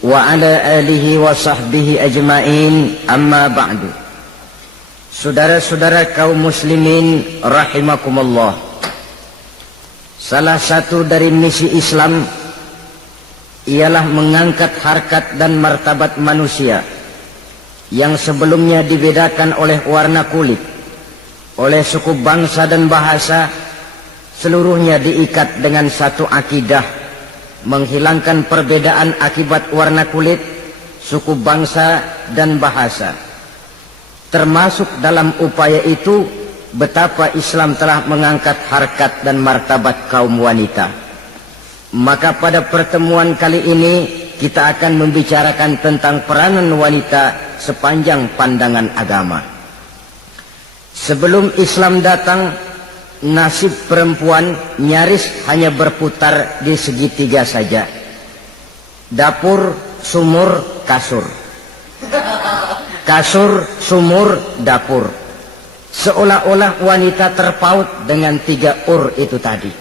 wa ala alihi wa sahbihi ajma'in, amma ba'du. Saudara-saudara kaum muslimin rahimakumullah, salah satu dari misi Islam ialah mengangkat harkat dan martabat manusia yang sebelumnya dibedakan oleh warna kulit, oleh suku bangsa dan bahasa. Seluruhnya diikat dengan satu akidah, menghilangkan perbedaan akibat warna kulit, suku bangsa dan bahasa. Termasuk dalam upaya itu betapa Islam telah mengangkat harkat dan martabat kaum wanita. Maka pada pertemuan kali ini kita akan membicarakan tentang peranan wanita sepanjang pandangan agama. Sebelum Islam datang, nasib perempuan nyaris hanya berputar di segitiga saja. Dapur, sumur, kasur. Kasur, sumur, dapur. Seolah-olah wanita terpaut dengan 3 itu tadi.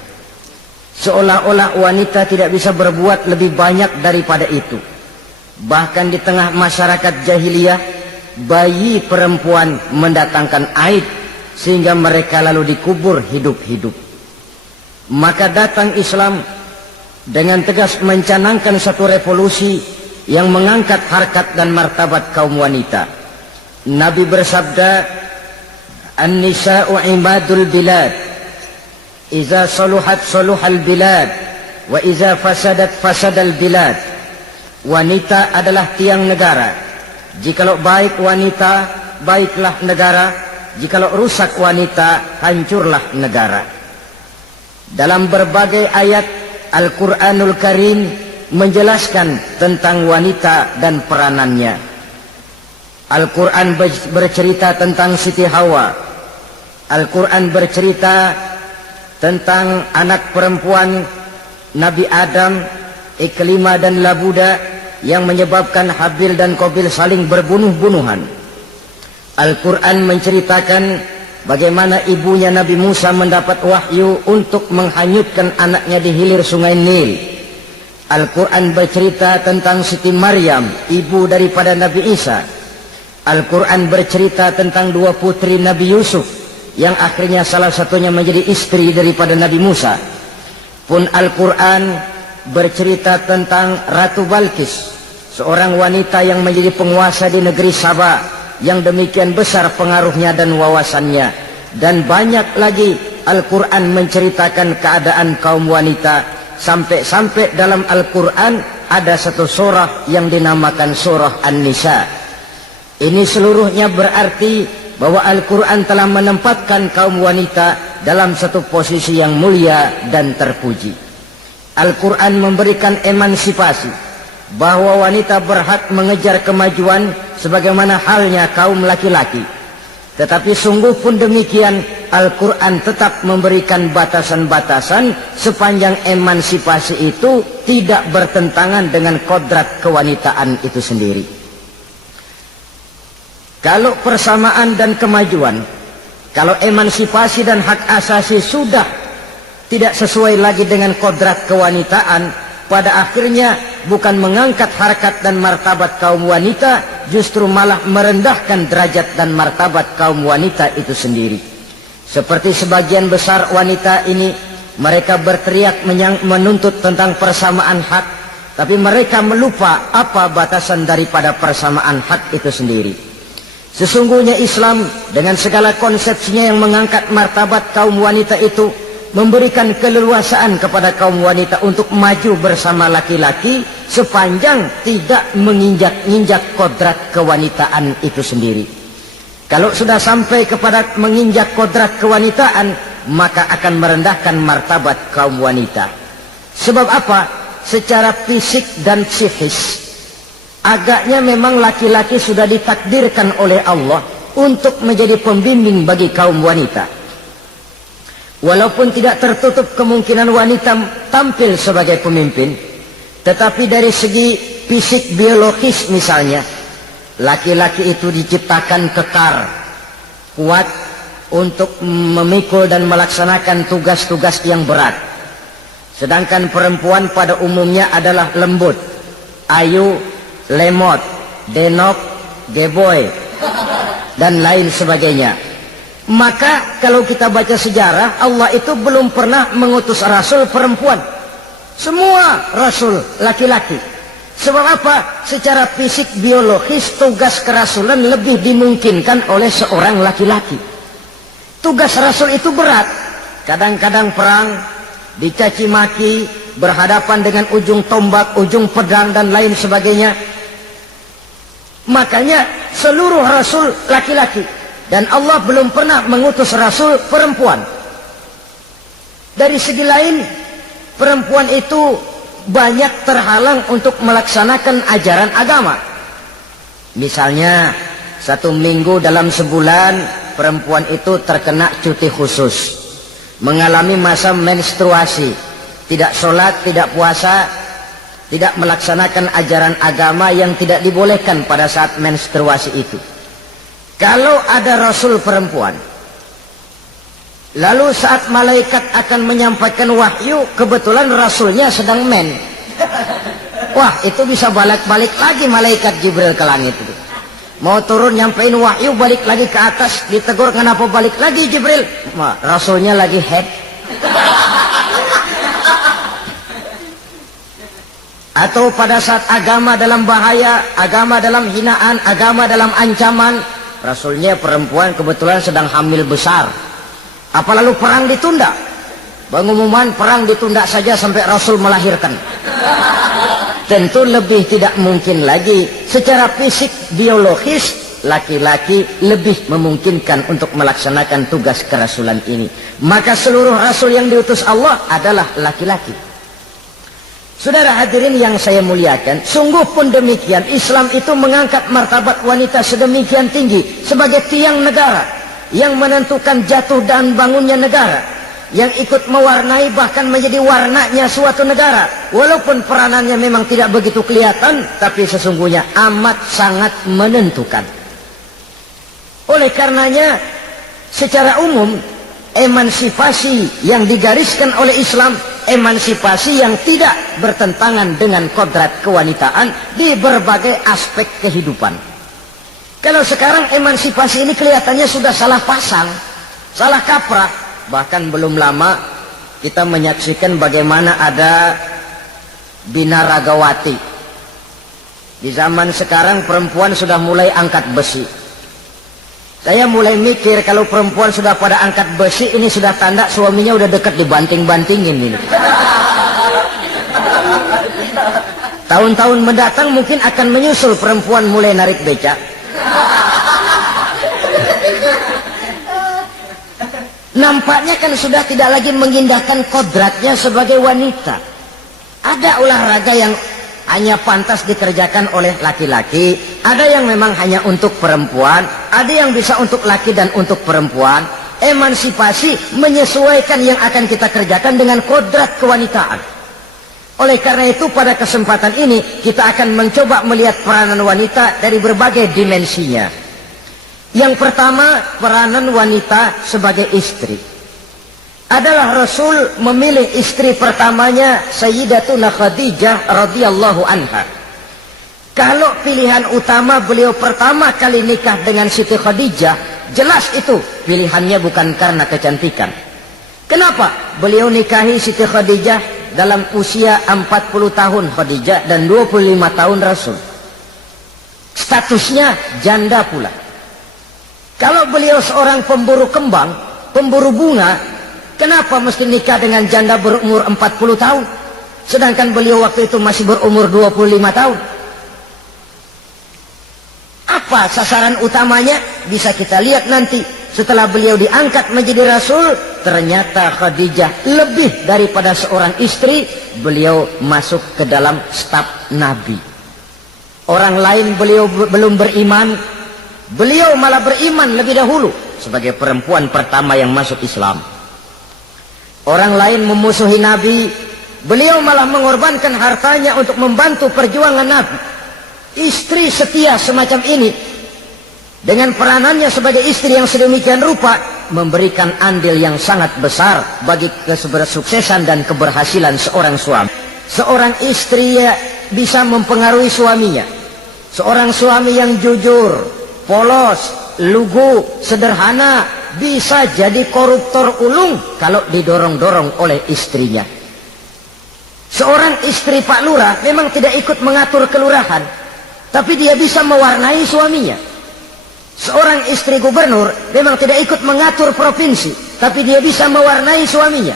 Seolah-olah wanita tidak bisa berbuat lebih banyak daripada itu. Bahkan di tengah masyarakat jahiliyah, bayi perempuan mendatangkan aib sehingga mereka lalu dikubur hidup-hidup. Maka datang Islam dengan tegas mencanangkan satu revolusi yang mengangkat harkat dan martabat kaum wanita. Nabi bersabda, "An-nisa'u imadul bilad, iza saluhat saluhal bilad, wa iza fasadat fasadal bilad." Wanita adalah tiang negara. Jikalau baik wanita, baiklah negara. Jikalau rusak wanita, hancurlah negara. Dalam berbagai ayat Al-Quranul Karim menjelaskan tentang wanita dan peranannya. Al-Quran bercerita tentang Siti Hawa. Al-Quran bercerita tentang anak perempuan Nabi Adam, Iklimah dan Labuda, yang menyebabkan Habil dan Qabil saling berbunuh-bunuhan. Al-Quran menceritakan bagaimana ibunya Nabi Musa mendapat wahyu untuk menghanyutkan anaknya di hilir sungai Nil. Al-Quran bercerita tentang Siti Maryam, ibu daripada Nabi Isa. Al-Quran bercerita tentang 2 putri Nabi Yusuf, yang akhirnya salah satunya menjadi istri daripada Nabi Musa. Pun Al-Quran bercerita tentang Ratu Balkis, seorang wanita yang menjadi penguasa di negeri Sabah, yang demikian besar pengaruhnya dan wawasannya. Dan banyak lagi Al-Quran menceritakan keadaan kaum wanita, sampai-sampai dalam Al-Quran ada satu surah yang dinamakan surah An-Nisa. Ini seluruhnya berarti bahwa Al-Quran telah menempatkan kaum wanita dalam satu posisi yang mulia dan terpuji. Al-Quran memberikan emansipasi, bahwa wanita berhak mengejar kemajuan sebagaimana halnya kaum laki-laki. Tetapi sungguh pun demikian, Al-Quran tetap memberikan batasan-batasan sepanjang emansipasi itu tidak bertentangan dengan kodrat kewanitaan itu sendiri. Kalau persamaan dan kemajuan, kalau emansipasi dan hak asasi sudah tidak sesuai lagi dengan kodrat kewanitaan, pada akhirnya bukan mengangkat harkat dan martabat kaum wanita, justru malah merendahkan derajat dan martabat kaum wanita itu sendiri. Seperti sebagian besar wanita ini, mereka berteriak menuntut tentang persamaan hak, tapi mereka melupa apa batasan daripada persamaan hak itu sendiri. Sesungguhnya Islam dengan segala konsepsinya yang mengangkat martabat kaum wanita itu memberikan keleluasaan kepada kaum wanita untuk maju bersama laki-laki sepanjang tidak menginjak-injak kodrat kewanitaan itu sendiri. Kalau sudah sampai kepada menginjak kodrat kewanitaan, maka akan merendahkan martabat kaum wanita. Sebab apa? Secara fisik dan psikis, agaknya memang laki-laki sudah ditakdirkan oleh Allah untuk menjadi pembimbing bagi kaum wanita. Walaupun tidak tertutup kemungkinan wanita tampil sebagai pemimpin, tetapi dari segi fisik biologis misalnya, laki-laki itu diciptakan kekar, kuat untuk memikul dan melaksanakan tugas-tugas yang berat. Sedangkan perempuan pada umumnya adalah lembut, Ayu, Lemot, Denok, Geboy, dan lain sebagainya. Maka kalau kita baca sejarah, Allah itu belum pernah mengutus rasul perempuan. Semua rasul laki-laki. Sebab apa? Secara fisik biologis tugas kerasulan lebih dimungkinkan oleh seorang laki-laki. Tugas rasul itu berat. Kadang-kadang perang, dicaci maki, berhadapan dengan ujung tombak, ujung pedang dan lain sebagainya. Makanya seluruh rasul laki-laki, dan Allah belum pernah mengutus rasul perempuan. Dari segi lain, perempuan itu banyak terhalang untuk melaksanakan ajaran agama. Misalnya 1 minggu dalam sebulan perempuan itu terkena cuti khusus, mengalami masa menstruasi, tidak sholat, tidak puasa, tidak melaksanakan ajaran agama yang tidak dibolehkan pada saat menstruasi itu. Kalau ada rasul perempuan, lalu saat malaikat akan menyampaikan wahyu, kebetulan rasulnya sedang men, wah, itu bisa balik-balik lagi malaikat Jibril ke langit itu. Mau turun nyampein wahyu, balik lagi ke atas, ditegur, kenapa balik lagi Jibril? Rasulnya lagi head. Atau pada saat agama dalam bahaya, agama dalam hinaan, agama dalam ancaman, rasulnya perempuan kebetulan sedang hamil besar. Apa lalu perang ditunda? Pengumuman perang ditunda saja sampai rasul melahirkan. Tentu lebih tidak mungkin lagi. Secara fisik biologis, laki-laki lebih memungkinkan untuk melaksanakan tugas kerasulan ini. Maka seluruh rasul yang diutus Allah adalah laki-laki. Saudara hadirin yang saya muliakan, sungguh pun demikian, Islam itu mengangkat martabat wanita sedemikian tinggi sebagai tiang negara yang menentukan jatuh dan bangunnya negara, yang ikut mewarnai bahkan menjadi warnanya suatu negara. Walaupun peranannya memang tidak begitu kelihatan, tapi sesungguhnya amat sangat menentukan. Oleh karenanya, secara umum, emansipasi yang digariskan oleh Islam, emansipasi yang tidak bertentangan dengan kodrat kewanitaan di berbagai aspek kehidupan. Kalau sekarang emansipasi ini kelihatannya sudah salah pasang, salah kaprah. Bahkan belum lama kita menyaksikan bagaimana ada binaragawati. Di zaman sekarang perempuan sudah mulai angkat besi. Saya mulai mikir kalau perempuan sudah pada angkat besi, ini sudah tanda suaminya udah dekat dibanting-bantingin ini. Tahun-tahun mendatang mungkin akan menyusul perempuan mulai narik becak. Nampaknya kan sudah tidak lagi mengindahkan kodratnya sebagai wanita. Ada olahraga yang hanya pantas dikerjakan oleh laki-laki, ada yang memang hanya untuk perempuan, ada yang bisa untuk laki dan untuk perempuan. Emansipasi menyesuaikan yang akan kita kerjakan dengan kodrat kewanitaan. Oleh karena itu pada kesempatan ini kita akan mencoba melihat peranan wanita dari berbagai dimensinya. Yang pertama, peranan wanita sebagai istri. Adalah Rasul memilih istri pertamanya Sayyidatuna Khadijah radhiyallahu anha. Kalau pilihan utama beliau pertama kali nikah dengan Siti Khadijah, jelas itu pilihannya bukan karena kecantikan. Kenapa? Beliau nikahi Siti Khadijah dalam usia 40 tahun Khadijah dan 25 tahun Rasul. Statusnya janda pula. Kalau beliau seorang pemburu kembang, pemburu bunga, kenapa mesti nikah dengan janda berumur 40 tahun? Sedangkan beliau waktu itu masih berumur 25 tahun. Apa sasaran utamanya? Bisa kita lihat nanti. Setelah beliau diangkat menjadi Rasul, ternyata Khadijah lebih daripada seorang istri, beliau masuk ke dalam staf Nabi. Orang lain beliau belum beriman, beliau malah beriman lebih dahulu sebagai perempuan pertama yang masuk Islam. Orang lain memusuhi Nabi, beliau malah mengorbankan hartanya untuk membantu perjuangan Nabi. Istri setia semacam ini, dengan peranannya sebagai istri yang sedemikian rupa, memberikan andil yang sangat besar bagi kesuksesan dan keberhasilan seorang suami. Seorang istri bisa mempengaruhi suaminya. Seorang suami yang jujur, polos, lugu, sederhana, bisa jadi koruptor ulung kalau didorong-dorong oleh istrinya. Seorang istri Pak Lurah memang tidak ikut mengatur kelurahan, tapi dia bisa mewarnai suaminya. Seorang istri gubernur memang tidak ikut mengatur provinsi, tapi dia bisa mewarnai suaminya.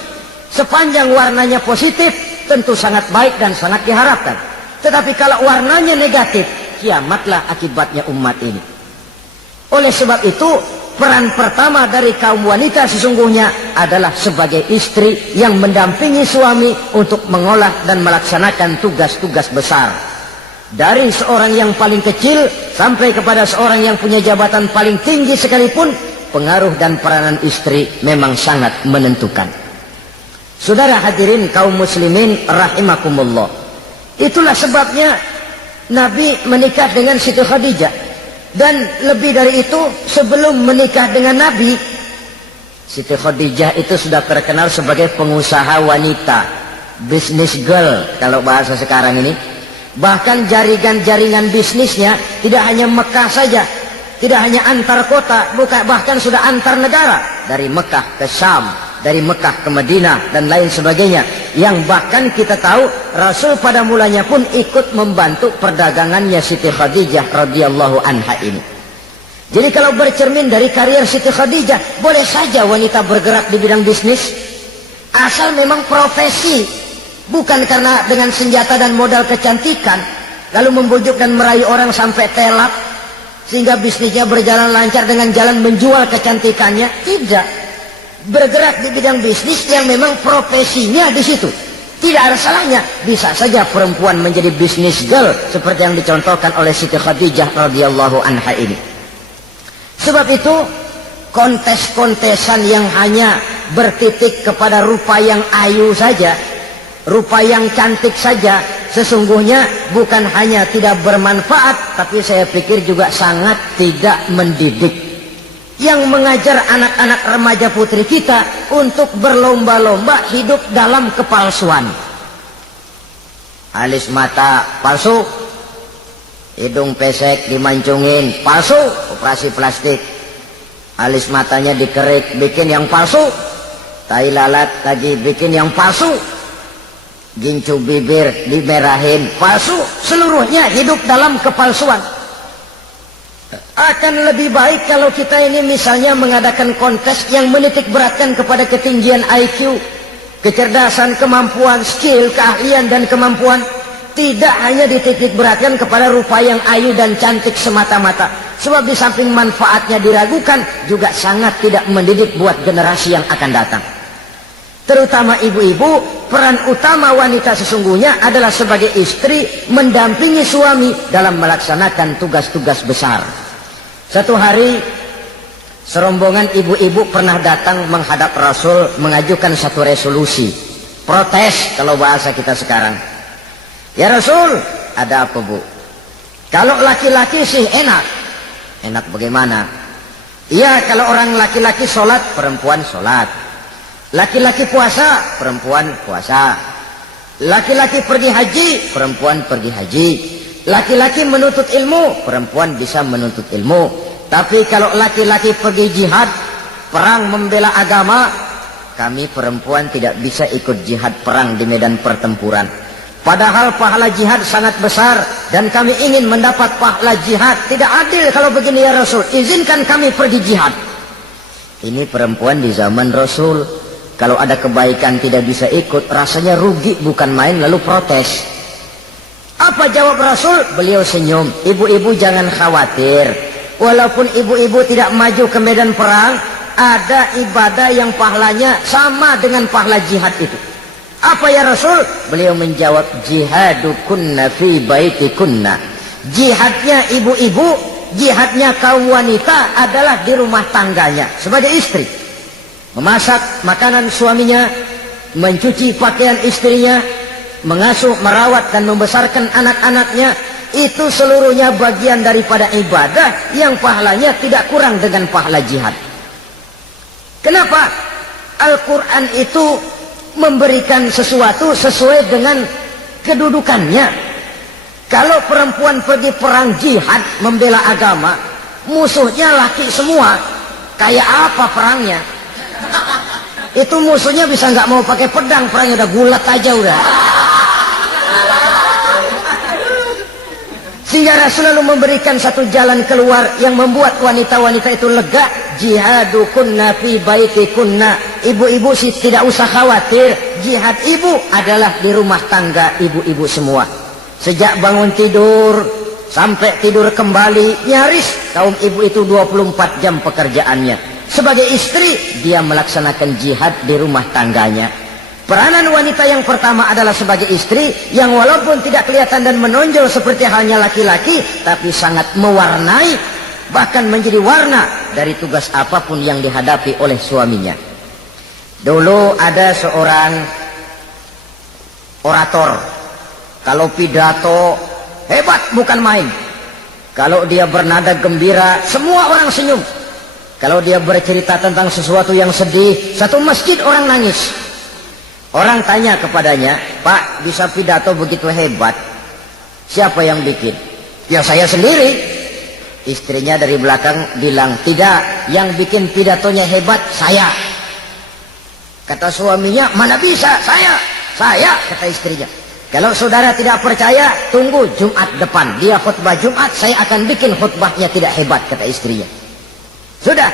Sepanjang warnanya positif, tentu sangat baik dan sangat diharapkan. Tetapi kalau warnanya negatif, kiamatlah akibatnya umat ini. Oleh sebab itu, peran pertama dari kaum wanita sesungguhnya adalah sebagai istri yang mendampingi suami untuk mengolah dan melaksanakan tugas-tugas besar. Dari seorang yang paling kecil sampai kepada seorang yang punya jabatan paling tinggi sekalipun, pengaruh dan peranan istri memang sangat menentukan. Saudara hadirin kaum muslimin rahimakumullah. Itulah sebabnya Nabi menikah dengan Siti Khadijah. Dan lebih dari itu, sebelum menikah dengan Nabi, Siti Khadijah itu sudah terkenal sebagai pengusaha wanita, business girl kalau bahasa sekarang ini. Bahkan jaringan-jaringan bisnisnya tidak hanya Mekah saja, tidak hanya antar kota, bahkan sudah antar negara, dari Mekah ke Syam, dari Mekah ke Madinah dan lain sebagainya, yang bahkan kita tahu Rasul pada mulanya pun ikut membantu perdagangannya Siti Khadijah radhiyallahu anha ini. Jadi kalau bercermin dari karier Siti Khadijah, boleh saja wanita bergerak di bidang bisnis, asal memang profesi, bukan karena dengan senjata dan modal kecantikan lalu membujuk dan merayu orang sampai telak sehingga bisnisnya berjalan lancar dengan jalan menjual kecantikannya. Tidak. Bergerak di bidang bisnis yang memang profesinya di situ. Tidak ada salahnya. Bisa saja perempuan menjadi bisnis girl seperti yang dicontohkan oleh Siti Khadijah radhiyallahu anha ini. Sebab itu kontes-kontesan yang hanya bertitik kepada rupa yang ayu saja, rupa yang cantik saja, sesungguhnya bukan hanya tidak bermanfaat, tapi saya pikir juga sangat tidak mendidik. Yang mengajar anak-anak remaja putri kita untuk berlomba-lomba hidup dalam kepalsuan. Alis mata palsu, hidung pesek dimancungin palsu, operasi plastik. Alis matanya dikerik bikin yang palsu, tai lalat tadi bikin yang palsu, gincu bibir dimerahin palsu. Seluruhnya hidup dalam kepalsuan. Akan lebih baik kalau kita ini misalnya mengadakan kontes yang menitik beratkan kepada ketinggian IQ, kecerdasan, kemampuan, skill, keahlian dan kemampuan. Tidak hanya dititik beratkan kepada rupa yang ayu dan cantik semata-mata. Sebab di samping manfaatnya diragukan, juga sangat tidak mendidik buat generasi yang akan datang. Terutama ibu-ibu, peran utama wanita sesungguhnya adalah sebagai istri mendampingi suami dalam melaksanakan tugas-tugas besar. Satu hari, serombongan ibu-ibu pernah datang menghadap Rasul mengajukan satu resolusi. Protes kalau bahasa kita sekarang. Ya Rasul, ada apa bu? Kalau laki-laki sih enak. Enak bagaimana? Iya, kalau orang laki-laki sholat, perempuan sholat. Laki-laki puasa, perempuan puasa. Laki-laki pergi haji, perempuan pergi haji. Laki-laki menuntut ilmu, perempuan bisa menuntut ilmu. Tapi kalau laki-laki pergi jihad, perang membela agama, kami perempuan tidak bisa ikut jihad perang di medan pertempuran. Padahal pahala jihad sangat besar dan kami ingin mendapat pahala jihad. Tidak adil kalau begini ya Rasul, izinkan kami pergi jihad. Ini perempuan di zaman Rasul, kalau ada kebaikan tidak bisa ikut, rasanya rugi bukan main, lalu protes. Apa jawab Rasul? Beliau senyum. Ibu-ibu jangan khawatir. Walaupun ibu-ibu tidak maju ke medan perang, ada ibadah yang pahalanya sama dengan pahala jihad itu. Apa ya Rasul? Beliau menjawab, jihadukunna fi baitikunna. Jihadnya ibu-ibu, jihadnya kaum wanita adalah di rumah tangganya sebagai istri. Memasak makanan suaminya, mencuci pakaian istrinya, mengasuh, merawat dan membesarkan anak-anaknya, itu seluruhnya bagian daripada ibadah yang pahalanya tidak kurang dengan pahala jihad. Kenapa? Al-Quran itu memberikan sesuatu sesuai dengan kedudukannya. Kalau perempuan pergi perang jihad membela agama, musuhnya laki semua. Kayak apa perangnya? Itu musuhnya bisa nggak mau pakai pedang, perangnya udah gulat aja udah. Sehingga Rasul lalu memberikan satu jalan keluar yang membuat wanita-wanita itu lega. Jihadukunna fi baitikunna. Ibu-ibu sih tidak usah khawatir. Jihad ibu adalah di rumah tangga ibu-ibu semua. Sejak bangun tidur sampai tidur kembali, nyaris kaum ibu itu 24 jam pekerjaannya. Sebagai istri, dia melaksanakan jihad di rumah tangganya. Peranan wanita yang pertama adalah sebagai istri, yang walaupun tidak kelihatan dan menonjol seperti halnya laki-laki, tapi sangat mewarnai, bahkan menjadi warna dari tugas apapun yang dihadapi oleh suaminya. Dulu ada seorang orator, kalau pidato hebat bukan main. Kalau dia bernada gembira, semua orang senyum. Kalau dia bercerita tentang sesuatu yang sedih, satu masjid orang nangis. Orang tanya kepadanya, Pak, bisa pidato begitu hebat, siapa yang bikin? Ya saya sendiri. Istrinya dari belakang bilang, tidak, yang bikin pidatonya hebat saya. Kata suaminya, mana bisa, saya, kata istrinya. Kalau saudara tidak percaya, tunggu Jumat depan. Dia khutbah Jumat, saya akan bikin khutbahnya tidak hebat, kata istrinya. Sudah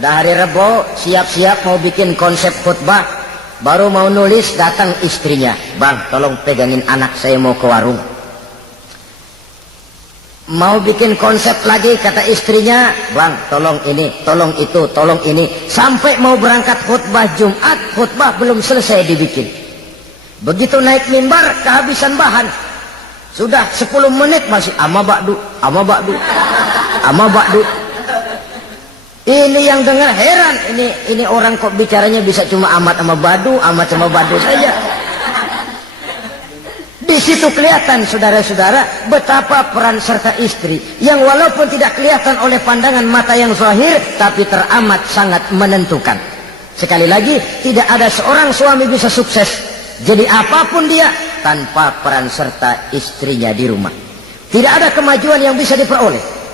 hari Rebo, siap-siap mau bikin konsep khutbah. Baru mau nulis, datang istrinya. Bang, tolong pegangin anak, saya mau ke warung. Mau bikin konsep lagi, kata istrinya. Bang, tolong ini, tolong itu, tolong ini. Sampai mau berangkat khutbah Jumat, khutbah belum selesai dibikin. Begitu naik mimbar, kehabisan bahan. Sudah 10 menit masih ama bakdu. Ini yang dengar heran, ini orang kok bicaranya bisa cuma amat sama badu saja. Di situ kelihatan saudara-saudara betapa peran serta istri yang walaupun tidak kelihatan oleh pandangan mata yang zahir, tapi teramat sangat menentukan. Sekali lagi, tidak ada seorang suami bisa sukses jadi apapun dia tanpa peran serta istrinya di rumah. Tidak ada kemajuan yang bisa diperoleh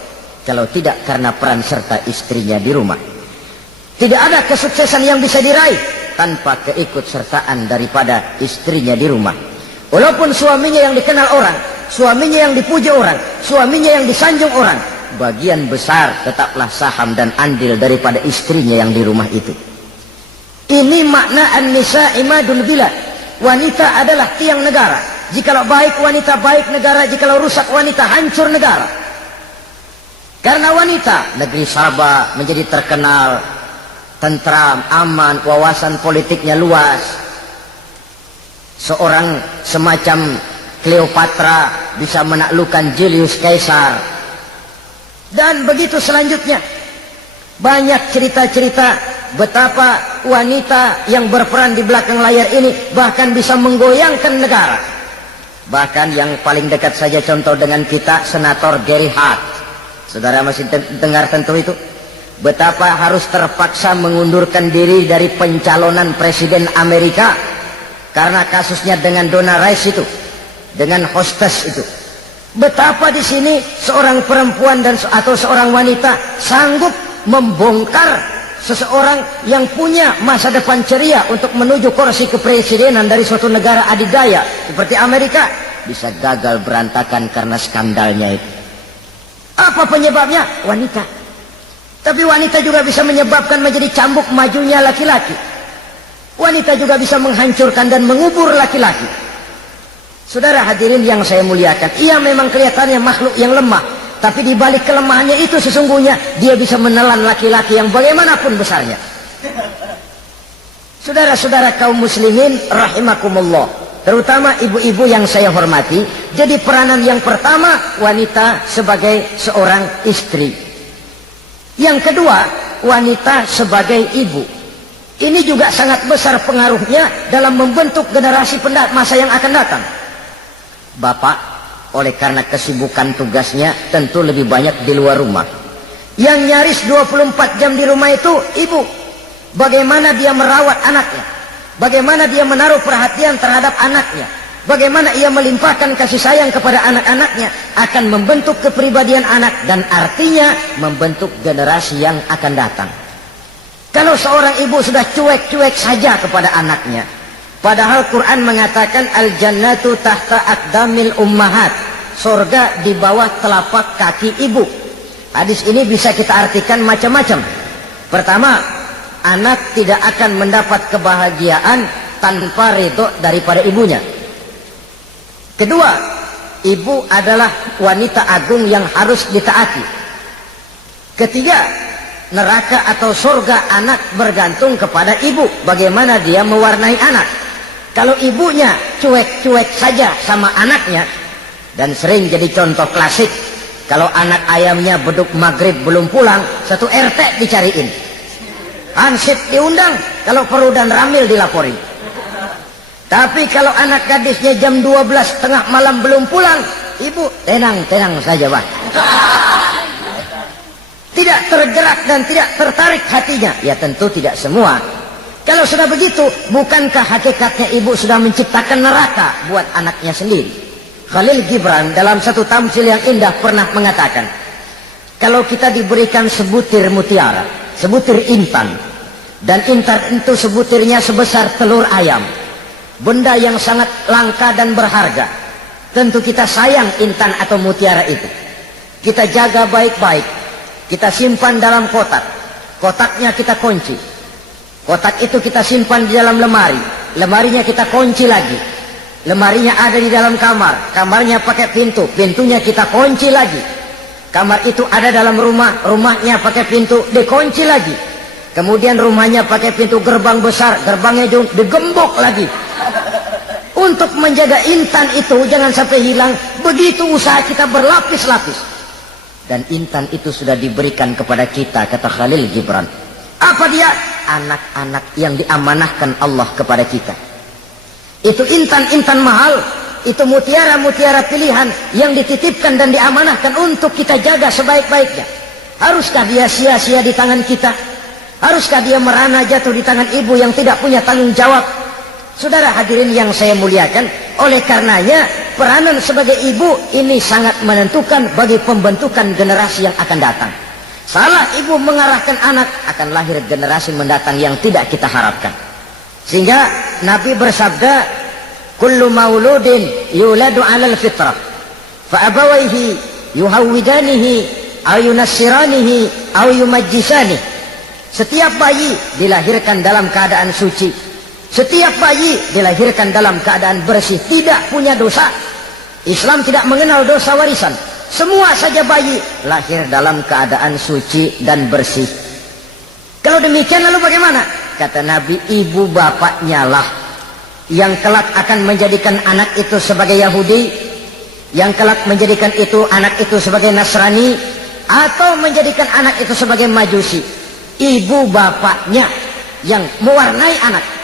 kalau tidak karena peran serta istrinya di rumah. Tidak ada kesuksesan yang bisa diraih tanpa keikutsertaan daripada istrinya di rumah. Walaupun suaminya yang dikenal orang, suaminya yang dipuji orang, suaminya yang disanjung orang, bagian besar tetaplah saham dan andil daripada istrinya yang di rumah itu. Ini makna an-nisa imadul bilad. Wanita adalah tiang negara. Jikalau baik wanita, baik negara. Jikalau rusak wanita, hancur negara. Karena wanita, negeri Sabah menjadi terkenal, tentram, aman, wawasan politiknya luas. Seorang semacam Cleopatra bisa menaklukkan Julius Caesar. Dan begitu selanjutnya. Banyak cerita-cerita betapa wanita yang berperan di belakang layar ini bahkan bisa menggoyangkan negara. Bahkan yang paling dekat saja contoh dengan kita, Senator Gary Hart. Saudara masih dengar tentu itu. Betapa harus terpaksa mengundurkan diri dari pencalonan presiden Amerika karena kasusnya dengan Donna Rice itu, dengan hostess itu. Betapa di sini seorang perempuan atau seorang wanita sanggup membongkar seseorang yang punya masa depan ceria untuk menuju kursi kepresidenan dari suatu negara adidaya seperti Amerika bisa gagal berantakan karena skandalnya itu. Apa penyebabnya? Wanita. Tapi wanita juga bisa menyebabkan menjadi cambuk majunya laki-laki. Wanita juga bisa menghancurkan dan mengubur laki-laki. Saudara hadirin yang saya muliakan, ia memang kelihatannya makhluk yang lemah, tapi di balik kelemahannya itu sesungguhnya dia bisa menelan laki-laki yang bagaimanapun besarnya. Saudara-saudara kaum muslimin rahimakumullah, terutama ibu-ibu yang saya hormati, jadi peranan yang pertama wanita sebagai seorang istri. Yang kedua, wanita sebagai ibu. Ini juga sangat besar pengaruhnya dalam membentuk generasi masa yang akan datang. Bapak, oleh karena kesibukan tugasnya, tentu lebih banyak di luar rumah. Yang nyaris 24 jam di rumah itu ibu. Bagaimana dia merawat anaknya, bagaimana dia menaruh perhatian terhadap anaknya, bagaimana ia melimpahkan kasih sayang kepada anak-anaknya, akan membentuk kepribadian anak dan artinya membentuk generasi yang akan datang. Kalau seorang ibu sudah cuek-cuek saja kepada anaknya, padahal Quran mengatakan al-jannatu tahta aqdamil ummahat, surga di bawah telapak kaki ibu. Hadis ini bisa kita artikan macam-macam. Pertama, anak tidak akan mendapat kebahagiaan tanpa ridho daripada ibunya. Kedua, ibu adalah wanita agung yang harus ditaati. Ketiga, neraka atau surga anak bergantung kepada ibu, bagaimana dia mewarnai anak. Kalau ibunya cuek-cuek saja sama anaknya, dan sering jadi contoh klasik, kalau anak ayamnya beduk maghrib belum pulang, satu RT dicariin, hansip diundang, kalau perlu dan ramil dilaporin. Tapi kalau anak gadisnya jam 12 tengah malam belum pulang, ibu tenang-tenang saja, Pak. Tidak tergerak dan tidak tertarik hatinya. Ya tentu tidak semua. Kalau sudah begitu, bukankah hakikatnya ibu sudah menciptakan neraka buat anaknya sendiri? Khalil Gibran dalam satu tamsil yang indah pernah mengatakan, kalau kita diberikan sebutir mutiara, sebutir intan, dan intan itu sebutirnya sebesar telur ayam, benda yang sangat langka dan berharga, tentu kita sayang intan atau mutiara itu. Kita jaga baik-baik. Kita simpan dalam kotak. Kotaknya kita kunci. Kotak itu kita simpan di dalam lemari. Lemarinya kita kunci lagi. Lemarinya ada di dalam kamar. Kamarnya pakai pintu. Pintunya kita kunci lagi. Kamar itu ada dalam rumah. Rumahnya pakai pintu. Dikunci lagi. Kemudian rumahnya pakai pintu gerbang besar. Gerbangnya digembok lagi. Untuk menjaga intan itu jangan sampai hilang. Begitu usaha kita berlapis-lapis. Dan intan itu sudah diberikan kepada kita, kata Khalil Gibran. Apa dia? Anak-anak yang diamanahkan Allah kepada kita. Itu intan-intan mahal, itu mutiara-mutiara pilihan yang dititipkan dan diamanahkan untuk kita jaga sebaik-baiknya. Haruskah dia sia-sia di tangan kita? Haruskah dia merana jatuh di tangan ibu yang tidak punya tanggung jawab? Saudara hadirin yang saya muliakan, oleh karenanya peranan sebagai ibu ini sangat menentukan bagi pembentukan generasi yang akan datang. Salah ibu mengarahkan anak, akan lahir generasi mendatang yang tidak kita harapkan. Sehingga Nabi bersabda, kullu mauludin yuladu 'alal fitrah fa abawayhi yuhawwidanihi aw yunassiranihi aw yumajjisanihi. Setiap bayi dilahirkan dalam keadaan suci. Setiap bayi dilahirkan dalam keadaan bersih, tidak punya dosa. Islam tidak mengenal dosa warisan. Semua saja bayi lahir dalam keadaan suci dan bersih. Kalau demikian lalu bagaimana? Kata Nabi, ibu bapaknya lah yang kelak akan menjadikan anak itu sebagai Yahudi, yang kelak menjadikan itu anak itu sebagai Nasrani, atau menjadikan anak itu sebagai Majusi. Ibu bapaknya yang mewarnai anak.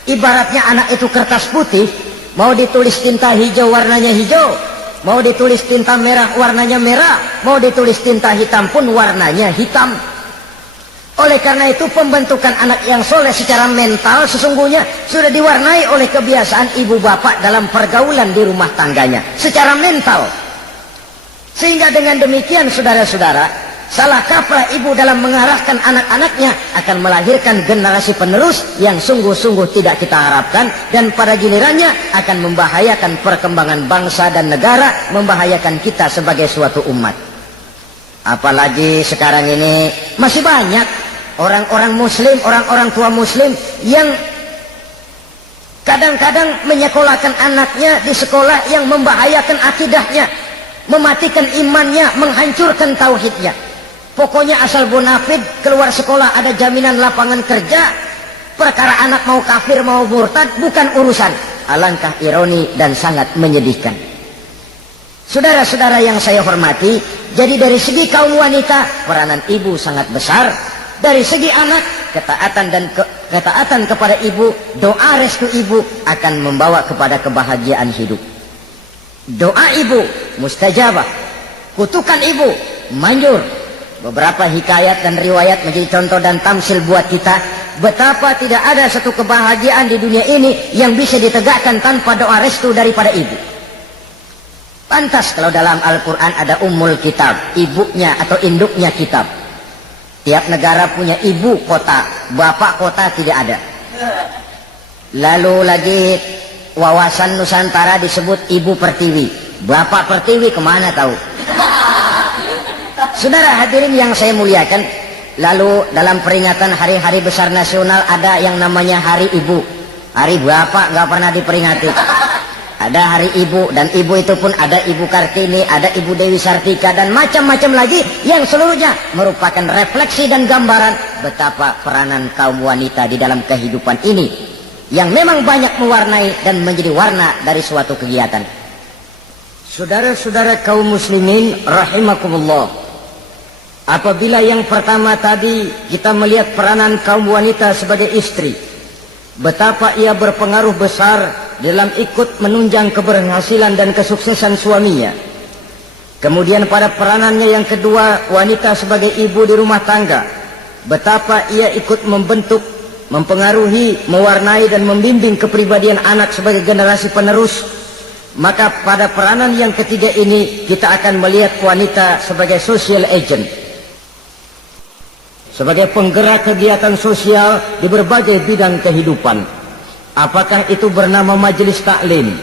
Ibaratnya anak itu kertas putih, mau ditulis tinta hijau warnanya hijau, mau ditulis tinta merah warnanya merah, mau ditulis tinta hitam pun warnanya hitam. Oleh karena itu pembentukan anak yang soleh secara mental sesungguhnya sudah diwarnai oleh kebiasaan ibu bapak dalam pergaulan di rumah tangganya secara mental. Sehingga dengan demikian saudara-saudara, salah kaprah ibu dalam mengarahkan anak-anaknya akan melahirkan generasi penerus yang sungguh-sungguh tidak kita harapkan, dan pada gilirannya akan membahayakan perkembangan bangsa dan negara, membahayakan kita sebagai suatu umat. Apalagi sekarang ini masih banyak orang-orang muslim, orang-orang tua muslim yang kadang-kadang menyekolahkan anaknya di sekolah yang membahayakan akidahnya, mematikan imannya, menghancurkan tauhidnya. Pokoknya asal bonafid keluar sekolah ada jaminan lapangan kerja. Perkara anak mau kafir mau murtad bukan urusan. Alangkah ironi dan sangat menyedihkan. Saudara-saudara yang saya hormati, jadi dari segi kaum wanita peranan ibu sangat besar. Dari segi anak, ketaatan kepada ibu, doa restu ibu akan membawa kepada kebahagiaan hidup. Doa ibu mustajabah, kutukan ibu manjur. Beberapa hikayat dan riwayat menjadi contoh dan tamsil buat kita. betapa tidak ada satu kebahagiaan di dunia ini yang bisa ditegakkan tanpa doa restu daripada ibu. Pantas kalau dalam Al-Quran ada ummul kitab, ibunya atau induknya kitab. Tiap negara punya ibu kota, bapak kota tidak ada. Lalu lagi wawasan Nusantara disebut ibu pertiwi, bapak pertiwi kemana tahu. Saudara hadirin yang saya muliakan, lalu dalam peringatan hari-hari besar nasional ada yang namanya Hari Ibu. Hari bapak nggak pernah diperingati. Ada Hari Ibu, dan ibu itu pun ada Ibu Kartini, ada Ibu Dewi Sartika, dan macam-macam lagi yang seluruhnya merupakan refleksi dan gambaran betapa peranan kaum wanita di dalam kehidupan ini yang memang banyak mewarnai dan menjadi warna dari suatu kegiatan. Saudara-saudara kaum muslimin rahimakumullah, apabila yang pertama tadi kita melihat peranan kaum wanita sebagai istri, betapa ia berpengaruh besar dalam ikut menunjang keberhasilan dan kesuksesan suaminya. Kemudian pada peranannya yang kedua, wanita sebagai ibu di rumah tangga, betapa ia ikut membentuk, mempengaruhi, mewarnai dan membimbing kepribadian anak sebagai generasi penerus. Maka pada peranan yang ketiga ini kita akan melihat wanita sebagai social agent, sebagai penggerak kegiatan sosial di berbagai bidang kehidupan. Apakah itu bernama majelis taklim,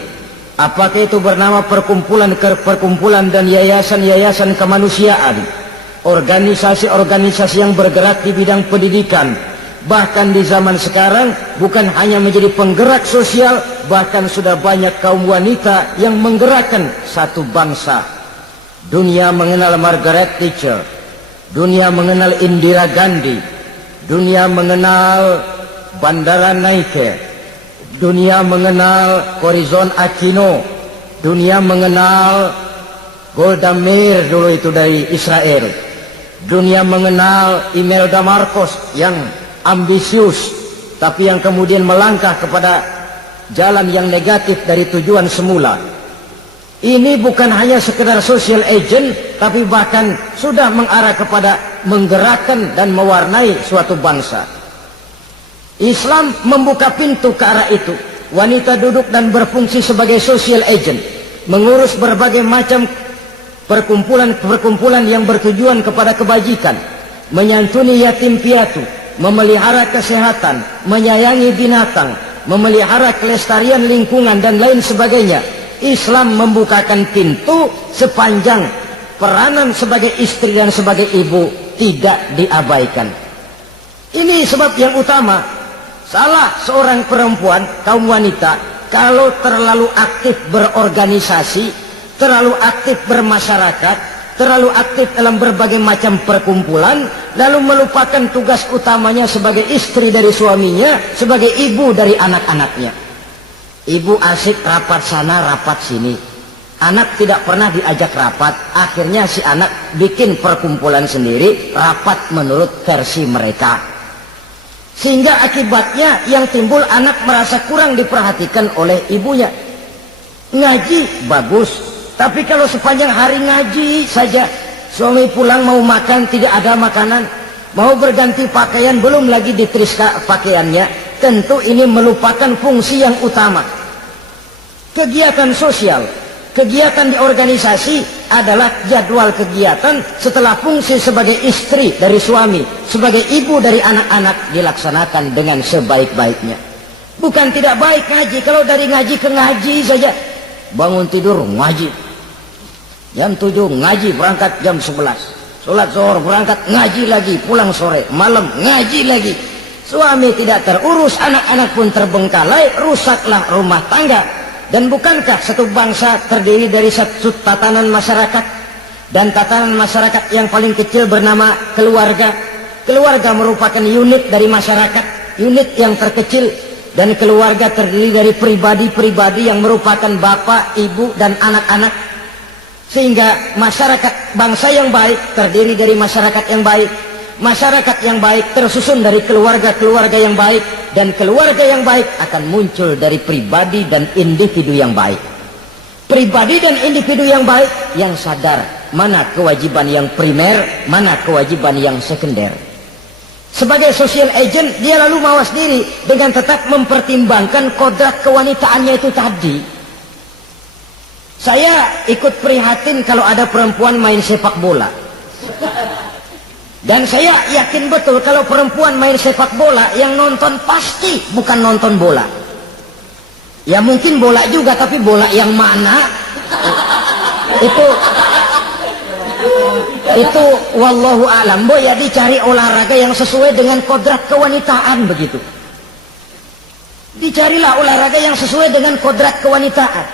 apakah itu bernama perkumpulan dan yayasan-yayasan kemanusiaan, organisasi-organisasi yang bergerak di bidang pendidikan. Bahkan di zaman sekarang bukan hanya menjadi penggerak sosial, bahkan sudah banyak kaum wanita yang menggerakkan satu bangsa. Dunia mengenal Margaret Thatcher, dunia mengenal Indira Gandhi, dunia mengenal Bandara Naike, dunia mengenal Corazon Aquino, dunia mengenal Golda Meir dulu itu dari Israel, dunia mengenal Imelda Marcos yang ambisius tapi yang kemudian melangkah kepada jalan yang negatif dari tujuan semula. Ini bukan hanya sekedar social agent, tapi bahkan sudah mengarah kepada menggerakkan dan mewarnai suatu bangsa. Islam membuka pintu ke arah itu. Wanita duduk dan berfungsi sebagai social agent, mengurus berbagai macam perkumpulan-perkumpulan yang bertujuan kepada kebajikan, menyantuni yatim piatu, memelihara kesehatan, menyayangi binatang, memelihara kelestarian lingkungan dan lain sebagainya. Islam membukakan pintu sepanjang peranan sebagai istri dan sebagai ibu tidak diabaikan. Ini sebab yang utama. Salah seorang perempuan, kaum wanita, kalau terlalu aktif berorganisasi, terlalu aktif bermasyarakat, terlalu aktif dalam berbagai macam perkumpulan, lalu melupakan tugas utamanya sebagai istri dari suaminya, sebagai ibu dari anak-anaknya. Ibu asik rapat sana, rapat sini. Anak tidak pernah diajak rapat, akhirnya si anak bikin perkumpulan sendiri, rapat menurut versi mereka. Sehingga akibatnya yang timbul anak merasa kurang diperhatikan oleh ibunya. Ngaji bagus, tapi kalau sepanjang hari ngaji saja, suami pulang mau makan tidak ada makanan, mau berganti pakaian belum lagi diteriska pakaiannya, tentu ini melupakan fungsi yang utama. Kegiatan sosial, kegiatan di organisasi adalah jadwal kegiatan setelah fungsi sebagai istri dari suami, sebagai ibu dari anak-anak dilaksanakan dengan sebaik-baiknya. Bukan tidak baik ngaji, kalau dari ngaji ke ngaji saja. Bangun tidur ngaji, jam 7 ngaji, berangkat jam 11, sholat zuhur berangkat ngaji lagi, pulang sore, malam ngaji lagi. Suami tidak terurus, anak-anak pun terbengkalai, rusaklah rumah tangga. Dan bukankah satu bangsa terdiri dari satu tatanan masyarakat, dan tatanan masyarakat yang paling kecil bernama keluarga. Keluarga merupakan unit dari masyarakat, unit yang terkecil, dan keluarga terdiri dari pribadi-pribadi yang merupakan bapak, ibu, dan anak-anak. Sehingga masyarakat bangsa yang baik terdiri dari masyarakat yang baik. Masyarakat yang baik tersusun dari keluarga-keluarga yang baik, dan keluarga yang baik akan muncul dari pribadi dan individu yang baik. Pribadi dan individu yang baik yang sadar mana kewajiban yang primer, mana kewajiban yang sekunder. Sebagai social agent, dia lalu mawas diri dengan tetap mempertimbangkan kodrat kewanitaannya itu tadi. Saya ikut prihatin kalau ada perempuan main sepak bola. Dan saya yakin betul kalau perempuan main sepak bola, yang nonton pasti bukan nonton bola. Ya mungkin bola juga, tapi bola yang mana? Itu wallahu alam. Boy, ya dicari olahraga yang sesuai dengan kodrat kewanitaan begitu. Dicarilah olahraga yang sesuai dengan kodrat kewanitaan.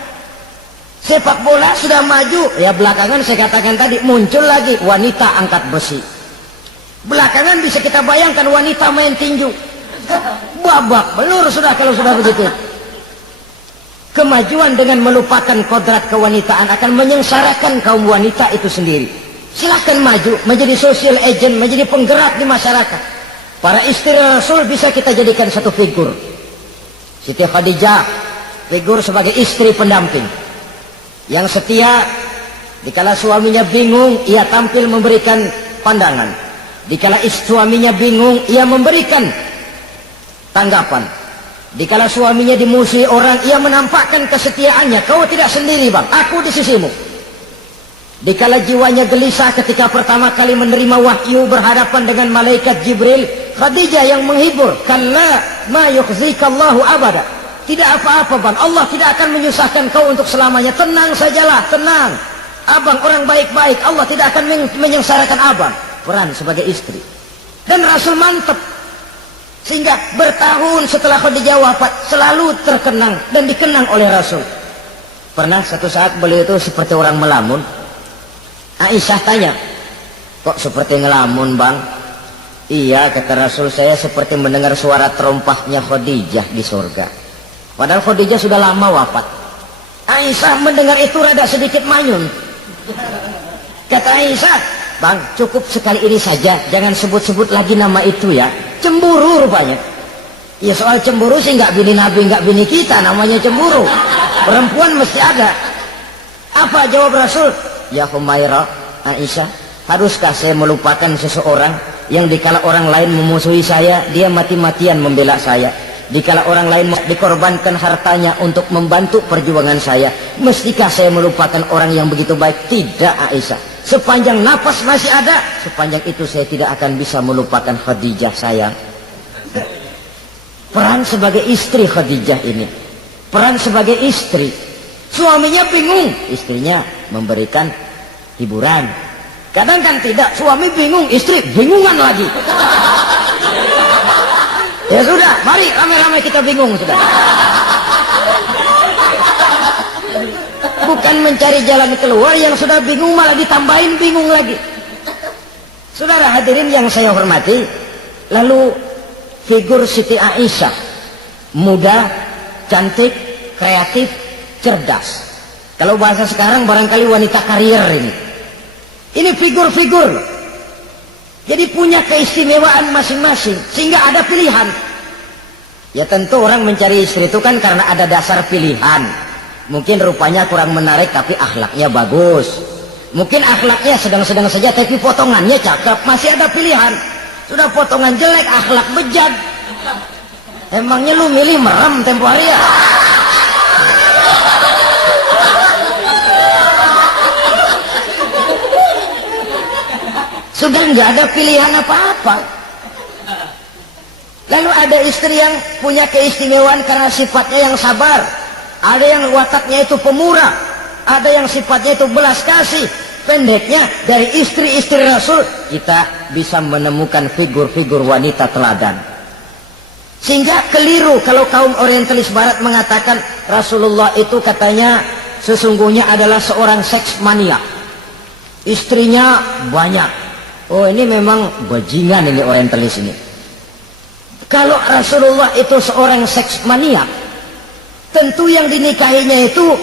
Sepak bola sudah maju, ya belakangan saya katakan tadi muncul lagi wanita angkat besi. Belakangan bisa kita bayangkan wanita main tinju. Babak belur sudah kalau sudah begitu. Kemajuan dengan melupakan kodrat kewanitaan akan menyengsarakan kaum wanita itu sendiri. Silahkan maju menjadi social agent, menjadi penggerak di masyarakat. Para istri Rasul bisa kita jadikan satu figur. Siti Khadijah, figur sebagai istri pendamping yang setia. Dikala suaminya bingung, ia tampil memberikan pandangan. Dikala suaminya bingung, ia memberikan tanggapan. Dikala suaminya dimusuhi orang, ia menampakkan kesetiaannya. Kau tidak sendiri bang, aku di sisimu. Dikala jiwanya gelisah ketika pertama kali menerima wahyu berhadapan dengan malaikat Jibril, Khadijah yang menghibur. Kalla ma yukhzikallahu abada. Tidak apa-apa bang, Allah tidak akan menyusahkan kau untuk selamanya. Tenang sajalah, tenang. Abang orang baik-baik, Allah tidak akan menyengsarakan abang. Peran sebagai istri. Dan Rasul mantap. Sehingga bertahun setelah Khadijah wafat selalu terkenang dan dikenang oleh Rasul. Pernah satu saat beliau itu seperti orang melamun. Aisyah tanya, kok seperti ngelamun bang? Iya, kata Rasul, saya seperti mendengar suara terompahnya Khadijah di surga. Padahal Khadijah sudah lama wafat. Aisyah mendengar itu rada sedikit manyun. Kata Aisyah, bang cukup sekali ini saja, jangan sebut-sebut lagi nama itu ya. Cemburu rupanya. Ya soal cemburu sih nggak bini Nabi, nggak bini kita, namanya cemburu. Perempuan mesti ada. Apa jawab Rasul? Ya Humairah, Aisyah, haruskah saya melupakan seseorang yang dikala orang lain memusuhi saya, dia mati-matian membela saya. Dikala orang lain dikorbankan hartanya untuk membantu perjuangan saya, mestikah saya melupakan orang yang begitu baik? Tidak Aisyah. Sepanjang napas masih ada, sepanjang itu saya tidak akan bisa melupakan Khadijah sayang. Peran sebagai istri Khadijah ini, peran sebagai istri. Suaminya bingung, istrinya memberikan hiburan. Kadang kan tidak, suami bingung, istri bingungan lagi. Ya sudah, mari ramai-ramai kita bingung sudah. Bukan mencari jalan keluar, yang sudah bingung malah ditambahin bingung lagi. Saudara hadirin yang saya hormati, lalu figur Siti Aisyah, muda, cantik, kreatif, cerdas. Kalau bahasa sekarang barangkali wanita karier ini. Ini figur-figur. Jadi punya keistimewaan masing-masing, sehingga ada pilihan. Ya tentu orang mencari istri itu kan karena ada dasar pilihan. Mungkin rupanya kurang menarik tapi akhlaknya bagus. Mungkin akhlaknya sedang-sedang saja tapi potongannya cakep, masih ada pilihan. Sudah potongan jelek, akhlak bejat. Emangnya lu milih merem tempo hari ya? Sudah nggak ada pilihan apa-apa. Lalu ada istri yang punya keistimewaan karena sifatnya yang sabar. Ada yang wataknya itu pemurah. Ada yang sifatnya itu belas kasih. Pendeknya, dari istri-istri Rasul kita bisa menemukan figur-figur wanita teladan. Sehingga keliru kalau kaum orientalis barat mengatakan Rasulullah itu katanya sesungguhnya adalah seorang seks mania. Istrinya banyak. Oh ini memang bajingan ini orientalis ini. Kalau Rasulullah itu seorang seks mania, tentu yang dinikahinya itu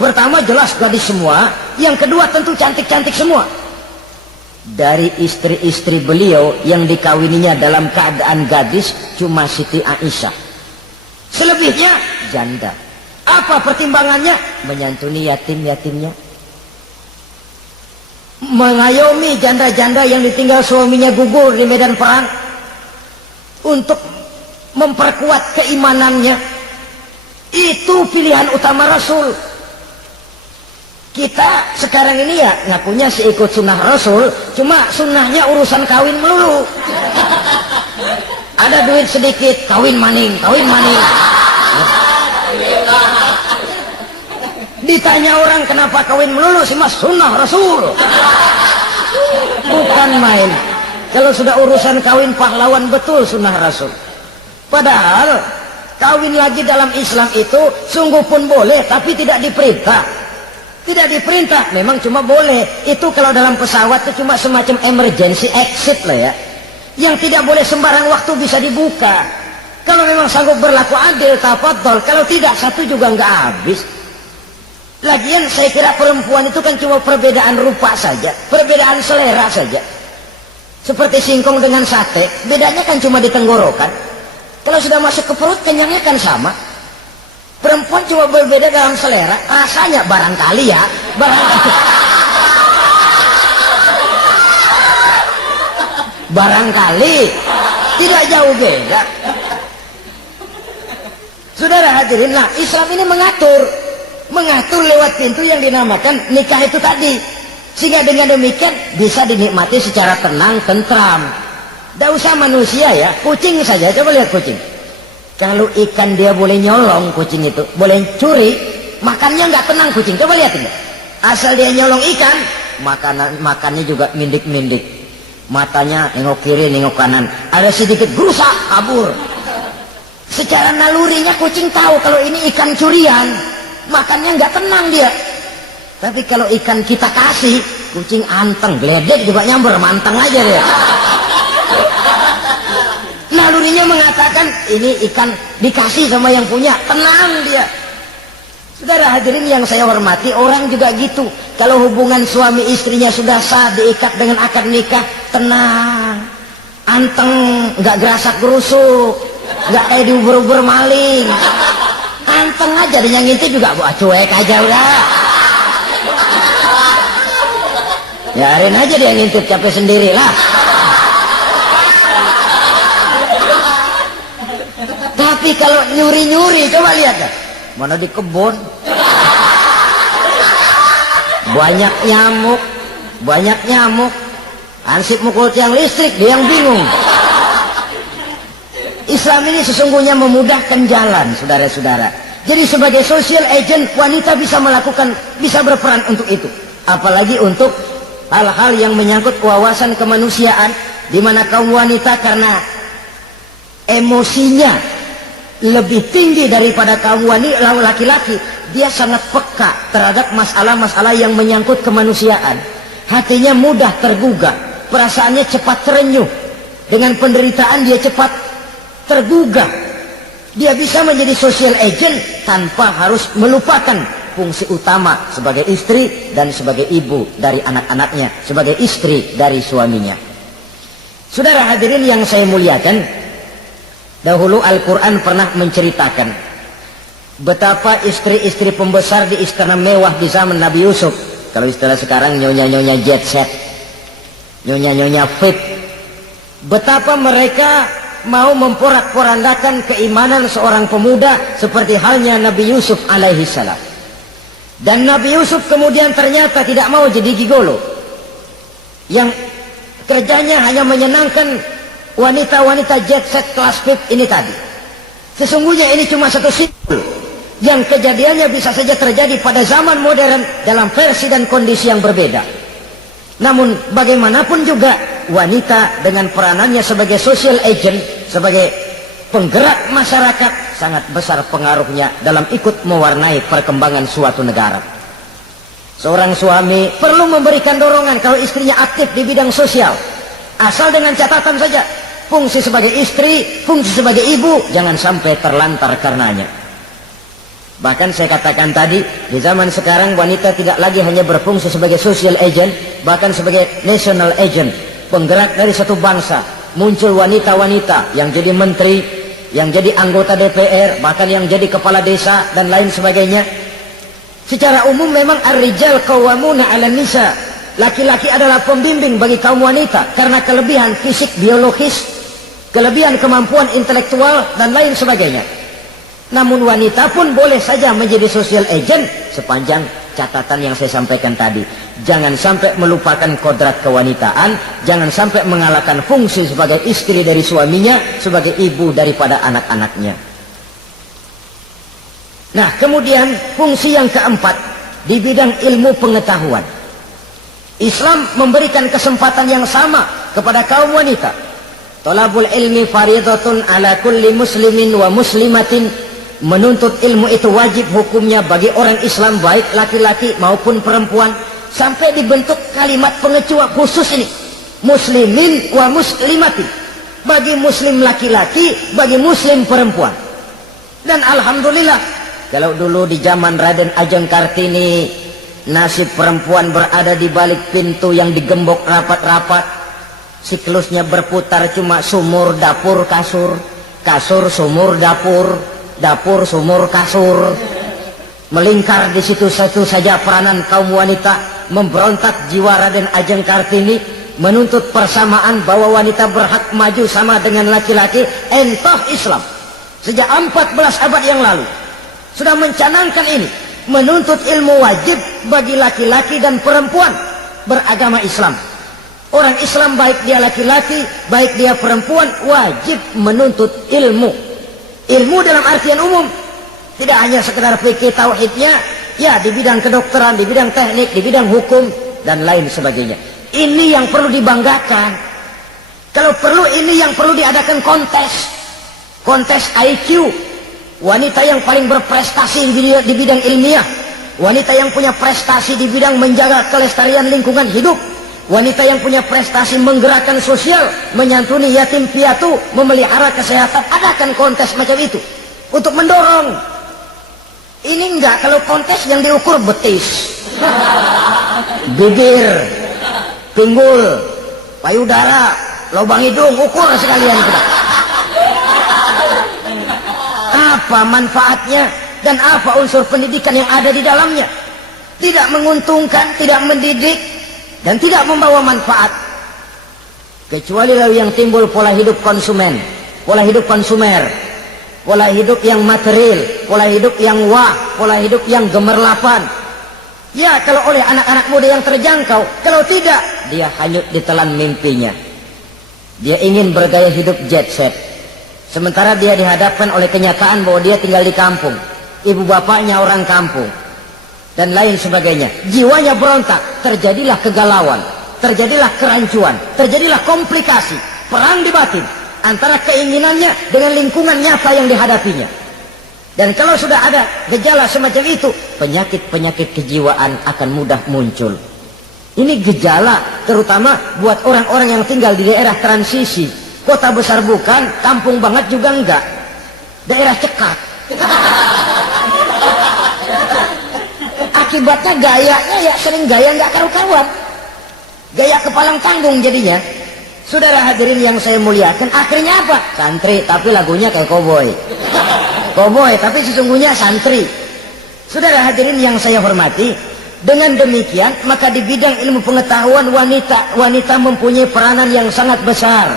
pertama jelas gadis semua, yang kedua tentu cantik-cantik semua. Dari istri-istri beliau yang dikawininya dalam keadaan gadis cuma Siti Aisyah. Selebihnya janda. Apa pertimbangannya? Menyantuni yatim-yatimnya, mengayomi janda-janda yang ditinggal suaminya gugur di medan perang. untuk memperkuat keimanannya. Itu pilihan utama Rasul. Kita sekarang ini ya ngakunya sih ikut sunnah Rasul, cuma sunnahnya urusan kawin melulu. Ada duit sedikit, kawin maning, kawin maning. Ditanya orang kenapa kawin melulu, sih mas sunnah Rasul. Bukan main. Kalau sudah urusan kawin pahlawan betul sunnah Rasul. Padahal kawin lagi dalam Islam itu sungguh pun boleh, tapi tidak diperintah. Tidak diperintah, memang cuma boleh. Itu kalau dalam pesawat itu cuma semacam emergency exit lah ya. Yang tidak boleh sembarang waktu bisa dibuka. Kalau memang sanggup berlaku adil, tafadhol. Kalau tidak, satu juga nggak habis. Lagian saya kira perempuan itu kan cuma perbedaan rupa saja, perbedaan selera saja. Seperti singkong dengan sate, bedanya kan cuma di tenggorokan. Kalau sudah masuk ke perut, kenyangnya kan sama. Perempuan cuma berbeda dalam selera, rasanya barangkali ya, barangkali tidak jauh beda. Saudara hadirin, nah Islam ini mengatur lewat pintu yang dinamakan nikah itu tadi, sehingga dengan demikian bisa dinikmati secara tenang, tentram. Tidak usah manusia ya, kucing saja, coba lihat kucing. Kalau ikan dia boleh nyolong, kucing itu boleh curi, makannya nggak tenang kucing. Coba lihat ini. Asal dia nyolong ikan, makannya juga mindik-mindik. Matanya nengok kiri, nengok kanan. Ada sedikit gerusak, kabur. Secara nalurinya kucing tahu kalau ini ikan curian, makannya nggak tenang dia. Tapi kalau ikan kita kasih, kucing anteng, geledek juga nyamber, manteng aja dia. Nalurinya mengatakan ini ikan dikasih sama yang punya, tenang dia. Saudara hadirin yang saya hormati, orang juga gitu. Kalau hubungan suami istrinya sudah sah, diikat dengan akad nikah, tenang, anteng, nggak gerasak gerusuk, nggak kayak diuber-uber maling, anteng aja. Dia ngintip juga buat cuek aja udah. Biarin aja dia ngintip, capek sendiri lah. Tapi kalau nyuri-nyuri, coba lihat dah. Mana di kebun banyak nyamuk, ansip mukul tiang listrik, dia yang bingung. Islam ini sesungguhnya memudahkan jalan, saudara-saudara. Jadi sebagai social agent, wanita bisa berperan untuk itu. Apalagi untuk hal-hal yang menyangkut wawasan kemanusiaan, di mana kaum wanita karena emosinya lebih tinggi daripada kaum wanita laki-laki, dia sangat peka terhadap masalah-masalah yang menyangkut kemanusiaan. Hatinya mudah tergugah, perasaannya cepat terenyuh. Dengan penderitaan dia cepat tergugah. Dia bisa menjadi social agent tanpa harus melupakan fungsi utama sebagai istri dan sebagai ibu dari anak-anaknya, sebagai istri dari suaminya. Saudara hadirin yang saya muliakan, dahulu Al-Quran pernah menceritakan betapa istri-istri pembesar di istana mewah di zaman Nabi Yusuf. Kalau istilah sekarang nyonya-nyonya jet set, nyonya-nyonya VIP. Betapa mereka mau memporak-porandakan keimanan seorang pemuda seperti halnya Nabi Yusuf alaihi salam. Dan Nabi Yusuf kemudian ternyata tidak mau jadi gigolo, yang kerjanya hanya menyenangkan wanita-wanita jet set kelas VIP ini tadi. Sesungguhnya ini cuma satu simbol yang kejadiannya bisa saja terjadi pada zaman modern dalam versi dan kondisi yang berbeda. Namun bagaimanapun juga wanita dengan peranannya sebagai social agent, sebagai penggerak masyarakat, sangat besar pengaruhnya dalam ikut mewarnai perkembangan suatu negara. Seorang suami perlu memberikan dorongan kalau istrinya aktif di bidang sosial, asal dengan catatan saja, fungsi sebagai istri, fungsi sebagai ibu jangan sampai terlantar karenanya. Bahkan saya katakan tadi, di zaman sekarang wanita tidak lagi hanya berfungsi sebagai social agent, bahkan sebagai national agent, penggerak dari satu bangsa. Muncul wanita-wanita yang jadi menteri, yang jadi anggota DPR, bahkan yang jadi kepala desa dan lain sebagainya. Secara umum memang ar-rijal qawwamuna 'alan nisa. Laki-laki adalah pembimbing bagi kaum wanita karena kelebihan fisik biologis, kelebihan kemampuan intelektual dan lain sebagainya. Namun wanita pun boleh saja menjadi social agent sepanjang catatan yang saya sampaikan tadi. Jangan sampai melupakan kodrat kewanitaan, jangan sampai mengalahkan fungsi sebagai istri dari suaminya, sebagai ibu daripada anak-anaknya. Nah, kemudian fungsi yang keempat di bidang ilmu pengetahuan. Islam memberikan kesempatan yang sama kepada kaum wanita. Thalabul ilmi faridatun ala kulli muslimin wa muslimatin. Menuntut ilmu itu wajib hukumnya bagi orang Islam, baik laki-laki maupun perempuan. Sampai dibentuk kalimat pengecualian khusus ini, muslimin wa muslimatin, bagi muslim laki-laki, bagi muslim perempuan. Dan alhamdulillah, kalau dulu di zaman Raden Ajeng Kartini, nasib perempuan berada di balik pintu yang digembok rapat-rapat, siklusnya berputar cuma sumur, dapur, kasur, kasur, sumur, dapur, dapur, sumur, kasur. Melingkar di situ satu saja peranan kaum wanita. Memberontak jiwa Raden Ajeng Kartini, menuntut persamaan bahwa wanita berhak maju sama dengan laki-laki. Entah Islam sejak 14 abad yang lalu sudah mencanangkan ini, menuntut ilmu wajib bagi laki-laki dan perempuan beragama Islam. Orang Islam baik dia laki-laki, baik dia perempuan, wajib menuntut ilmu. Ilmu dalam artian umum, tidak hanya sekedar fikih tauhidnya, ya di bidang kedokteran, di bidang teknik, di bidang hukum dan lain sebagainya. Ini yang perlu dibanggakan. Kalau perlu ini yang perlu diadakan kontes IQ. Wanita yang paling berprestasi di bidang ilmiah, wanita yang punya prestasi di bidang menjaga kelestarian lingkungan hidup, wanita yang punya prestasi menggerakkan sosial, menyantuni yatim piatu, memelihara kesehatan. Adakan kontes macam itu untuk mendorong. Ini enggak, kalau kontes yang diukur betis, bibir, pinggul, payudara, lubang hidung, ukur sekalian kita. Apa manfaatnya dan apa unsur pendidikan yang ada di dalamnya? Tidak menguntungkan, tidak mendidik, dan tidak membawa manfaat. Kecuali lalu yang timbul pola hidup konsumen, pola hidup konsumer, pola hidup yang material, pola hidup yang wah, pola hidup yang gemerlapan. Ya, kalau oleh anak-anak muda yang terjangkau, kalau tidak, dia hanyut ditelan mimpinya. Dia ingin bergaya hidup jet set, sementara dia dihadapkan oleh kenyataan bahwa dia tinggal di kampung, ibu bapaknya orang kampung, dan lain sebagainya. Jiwanya berontak, terjadilah kegalauan, terjadilah kerancuan, terjadilah komplikasi, perang di batin antara keinginannya dengan lingkungan nyata yang dihadapinya. Dan kalau sudah ada gejala semacam itu, penyakit-penyakit kejiwaan akan mudah muncul. Ini gejala terutama buat orang-orang yang tinggal di daerah transisi. Kota besar bukan, kampung banget juga enggak, daerah cekat. Akibatnya gayanya ya sering gaya enggak karu-karuan, gaya kepalang tanggung jadinya. Saudara hadirin yang saya muliakan, akhirnya apa? Santri tapi lagunya kayak koboi. Koboi tapi sesungguhnya santri. Saudara hadirin yang saya hormati, dengan demikian maka di bidang ilmu pengetahuan wanita mempunyai peranan yang sangat besar.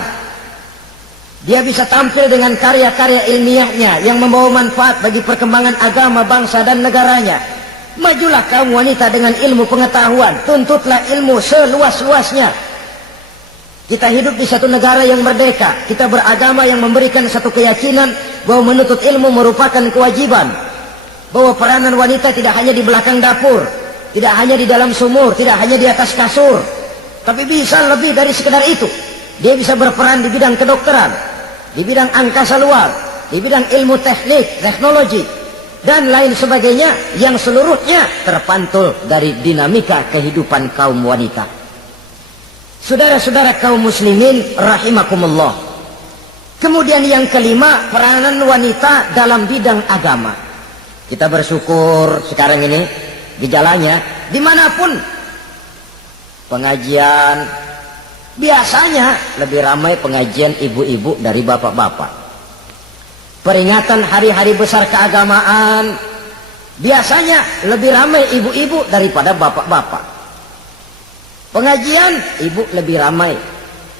Dia bisa tampil dengan karya-karya ilmiahnya yang membawa manfaat bagi perkembangan agama, bangsa dan negaranya. Majulah kaum wanita dengan ilmu pengetahuan, tuntutlah ilmu seluas-luasnya. Kita hidup di satu negara yang merdeka, kita beragama yang memberikan satu keyakinan bahwa menuntut ilmu merupakan kewajiban, bahwa peranan wanita tidak hanya di belakang dapur, tidak hanya di dalam sumur, tidak hanya di atas kasur, tapi bisa lebih dari sekedar itu. Dia bisa berperan di bidang kedokteran, di bidang angkasa luar, di bidang ilmu teknik, teknologi, dan lain sebagainya yang seluruhnya terpantul dari dinamika kehidupan kaum wanita. Saudara-saudara kaum muslimin rahimakumullah. Kemudian yang kelima, peranan wanita dalam bidang agama. Kita bersyukur sekarang ini gejalanya dimanapun pengajian, biasanya lebih ramai pengajian ibu-ibu dari bapak-bapak. Peringatan hari-hari besar keagamaan, biasanya lebih ramai ibu-ibu daripada bapak-bapak. Pengajian ibu lebih ramai,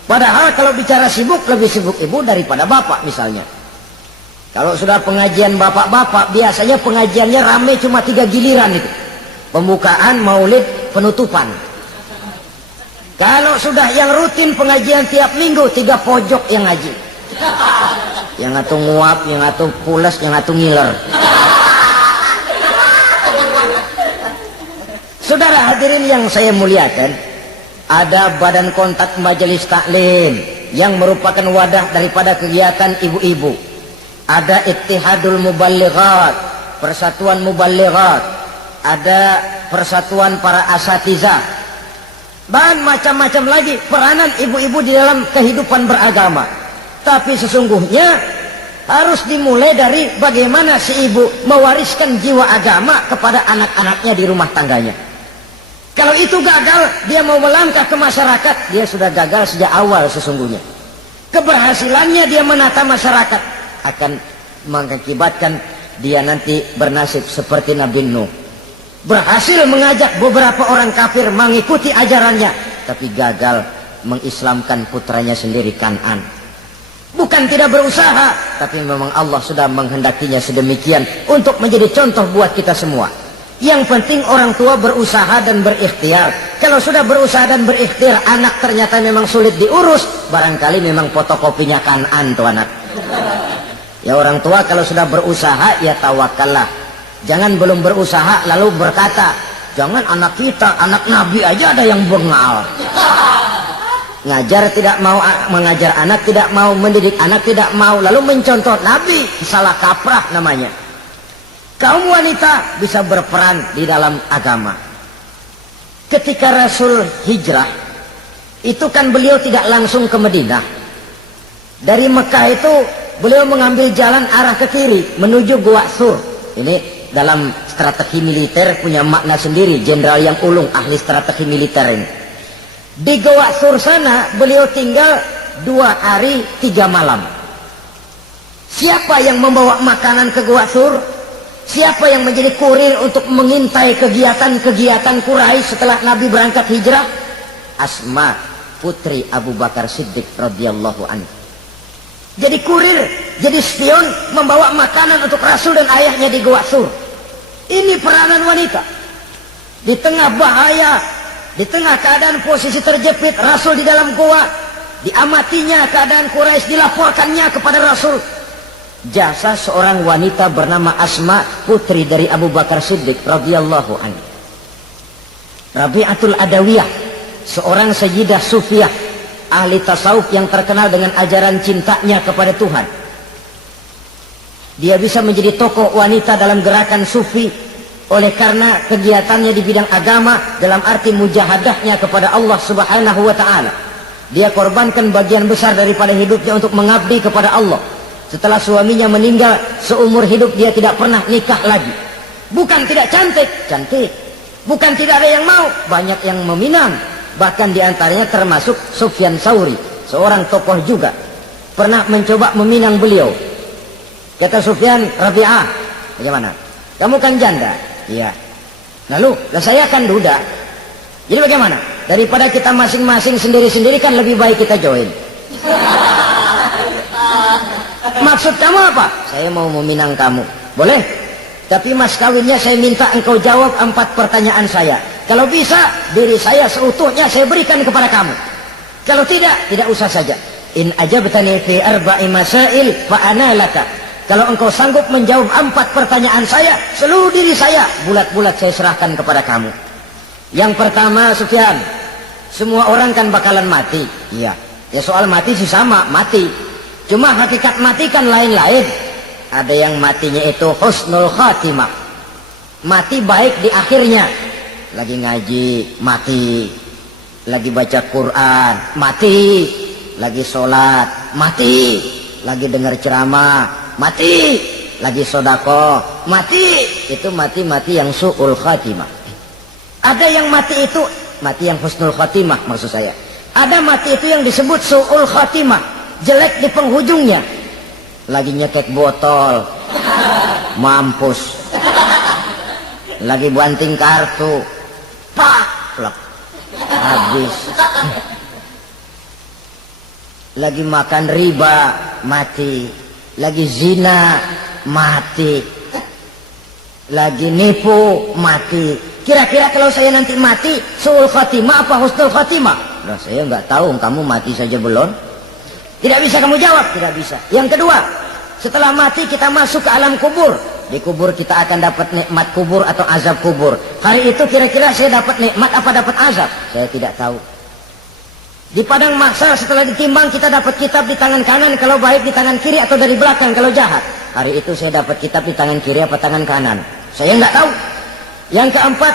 Padahal kalau bicara sibuk, lebih sibuk ibu daripada bapak misalnya. Kalau sudah pengajian bapak-bapak, biasanya pengajiannya rame cuma 3 giliran itu. Pembukaan, maulid, penutupan. Kalau sudah yang rutin pengajian tiap minggu, 3 pojok yang ngaji. Yang atuh nguap, yang atuh pules, yang atuh ngiler. Saudara hadirin yang saya muliakan, ada Badan Kontak Majelis Taklim yang merupakan wadah daripada kegiatan ibu-ibu. Ada Ittihadul Muballighat, Persatuan Muballighat. Ada Persatuan Para Asatizah. Dan macam-macam lagi peranan ibu-ibu di dalam kehidupan beragama. Tapi sesungguhnya harus dimulai dari bagaimana si ibu mewariskan jiwa agama kepada anak-anaknya di rumah tangganya. Kalau itu gagal, dia mau melangkah ke masyarakat, dia sudah gagal sejak awal sesungguhnya. Keberhasilannya dia menata masyarakat akan mengakibatkan dia nanti bernasib seperti Nabi Nuh. Berhasil mengajak beberapa orang kafir mengikuti ajarannya, tapi gagal mengislamkan putranya sendiri Kan'an. Bukan tidak berusaha, tapi memang Allah sudah menghendakinya sedemikian untuk menjadi contoh buat kita semua. Yang penting orang tua berusaha dan berikhtiar. Kalau sudah berusaha dan berikhtiar, anak ternyata memang sulit diurus, barangkali memang fotokopinya Kan'an tuh anak. Ya orang tua kalau sudah berusaha, ya tawakallah. Jangan belum berusaha lalu berkata, jangan anak kita, anak Nabi aja ada yang bengal. Ngajar tidak mau, mengajar anak tidak mau, mendidik anak tidak mau, lalu mencontoh Nabi, salah kaprah namanya. Kaum wanita bisa berperan di dalam agama. Ketika Rasul hijrah, itu kan beliau tidak langsung ke Madinah. Dari Mekah itu beliau mengambil jalan arah ke kiri menuju Gua Sur. Ini dalam strategi militer punya makna sendiri. Jenderal yang ulung, ahli strategi militer ini. Di Gua Sur sana beliau tinggal 2 hari 3 malam. Siapa yang membawa makanan ke Gua Sur? Siapa yang menjadi kurir untuk mengintai kegiatan-kegiatan Quraisy setelah Nabi berangkat hijrah? Asma, putri Abu Bakar Siddiq radhiyallahu anhu. Jadi kurir, jadi spion, membawa makanan untuk Rasul dan ayahnya di Gua Sur. Ini peranan wanita. Di tengah bahaya, di tengah keadaan posisi terjepit, Rasul di dalam gua, diamatinya keadaan Quraisy, dilaporkannya kepada Rasul. Jasa seorang wanita bernama Asma, putri dari Abu Bakar Siddiq radhiyallahu anhu. Rabi'atul Adawiyah, seorang sayyidah sufiyah, ahli tasawuf yang terkenal dengan ajaran cintanya kepada Tuhan. Dia bisa menjadi tokoh wanita dalam gerakan sufi oleh karena kegiatannya di bidang agama dalam arti mujahadahnya kepada Allah Subhanahu wa taala. Dia korbankan bagian besar daripada hidupnya untuk mengabdi kepada Allah. Setelah suaminya meninggal, seumur hidup dia tidak pernah nikah lagi. Bukan tidak cantik, cantik. Bukan tidak ada yang mau, banyak yang meminang. Bahkan diantaranya termasuk Sufyan Tsauri, seorang tokoh juga. Pernah mencoba meminang beliau. Kata Sufyan, Rabi'ah, bagaimana? Kamu kan janda? Iya. Lalu, saya kan duda. Jadi bagaimana? Daripada kita masing-masing sendiri-sendiri kan lebih baik kita join. Maksud kamu apa? Saya mau meminang kamu. Boleh? Tapi mas kawinnya saya minta engkau jawab 4 pertanyaan saya. Kalau bisa, diri saya seutuhnya saya berikan kepada kamu. Kalau tidak, tidak usah saja. In ajabtani fi 4 masail fa ana laka. Kalau engkau sanggup menjawab 4 pertanyaan saya, seluruh diri saya bulat-bulat saya serahkan kepada kamu. Yang pertama, Sufyan, semua orang kan bakalan mati. Iya. Ya soal mati sih sama, mati. Cuma hakikat mati kan lain-lain. Ada yang matinya itu husnul khatimah, mati baik di akhirnya. Lagi ngaji, mati. Lagi baca Quran, mati. Lagi sholat, mati. Lagi dengar ceramah, mati. Lagi sodako, mati. Itu mati-mati yang su'ul khatimah. Ada yang mati itu, mati yang husnul khatimah maksud saya. Ada mati itu yang disebut su'ul khatimah, jelek di penghujungnya. Lagi nyekek botol, mampus. Lagi banting kartu, pak, plak, habis. lagi makan riba mati, lagi zina mati, lagi nipu mati. Kira-kira kalau saya nanti mati suul khatimah apa husnul khatimah? Nah, saya nggak tahu, kamu mati saja belum. Tidak bisa kamu jawab, tidak bisa. Yang kedua, setelah mati kita masuk ke alam kubur. Di kubur kita akan dapat nikmat kubur atau azab kubur. Hari itu kira-kira saya dapat nikmat apa dapat azab? Saya tidak tahu. Di padang mahsyar setelah ditimbang kita dapat kitab di tangan kanan kalau baik, di tangan kiri atau dari belakang kalau jahat. Hari itu saya dapat kitab di tangan kiri apa tangan kanan? Saya nggak tahu. Yang keempat,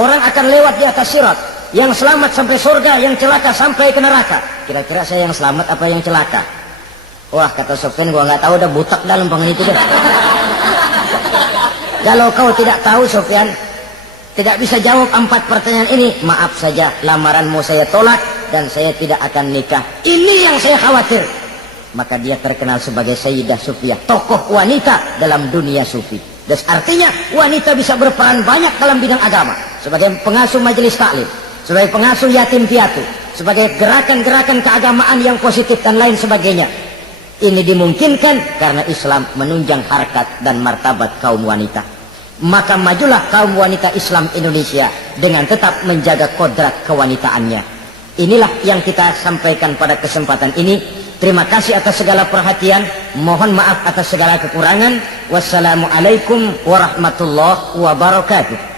orang akan lewat di atas sirat. Yang selamat sampai surga, yang celaka sampai ke neraka. Kira-kira saya yang selamat apa yang celaka? Wah, kata Sofyan, gua nggak tahu, udah butak dalam pengen itu deh. Kalau kau tidak tahu, Sofyan, tidak bisa jawab 4 pertanyaan ini, maaf saja, lamaranmu saya tolak dan saya tidak akan nikah. Ini yang saya khawatir. Maka dia terkenal sebagai Sayyidah Sufiyah, tokoh wanita dalam dunia sufi. Dan artinya wanita bisa berperan banyak dalam bidang agama, sebagai pengasuh majelis taklim, sebagai pengasuh yatim piatu, sebagai gerakan-gerakan keagamaan yang positif dan lain sebagainya. Ini dimungkinkan karena Islam menunjang harkat dan martabat kaum wanita. Maka majulah kaum wanita Islam Indonesia dengan tetap menjaga kodrat kewanitaannya. Inilah yang kita sampaikan pada kesempatan ini. Terima kasih atas segala perhatian. Mohon maaf atas segala kekurangan. Wassalamualaikum warahmatullahi wabarakatuh.